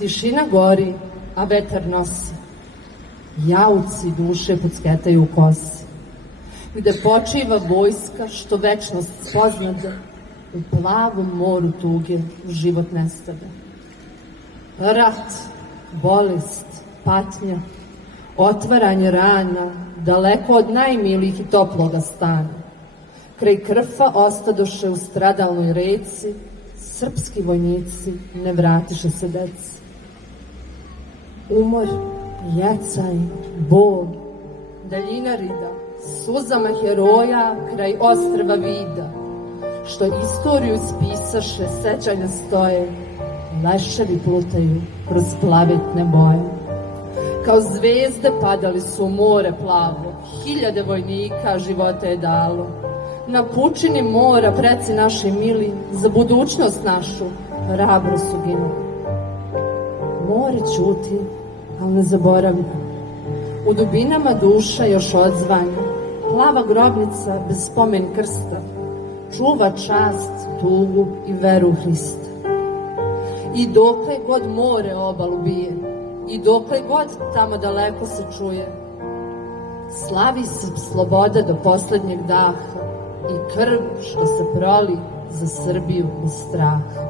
Tišina gori, a vetar nosi. Jauci duše pucketaju u kosi. Gde počiva vojska što večnost spoznade, u plavom moru tuge u život nestade. Rat, bolest, patnja, otvaranje rana, daleko od najmilijih i toploga stana. Kraj krfa ostadoše u stradalnoj reci, srpski vojnici ne vratiše se deci. Umor, jecaj, bol, daljina rida, suzama heroja kraj ostrva vida, što istoriju spisaše, sećanja stoje, leševi plutaju kroz plavetne boje. Kao zvezde padali su u more plavo, hiljade vojnika života je dalo. Na pučini mora preci naši mili, za budućnost našu hrabro su ginuli. More ćuti, ali ne zaboravlja. U dubinama duša još odzvanja, plava grobnica bez spomen krsta, čuva čast, tugu i veru u Hrista. I dokle god more obalu bije, i dokle god tamo daleko se čuje, slavi se sloboda do poslednjeg daha i krv što se proli za Srbiju u strah.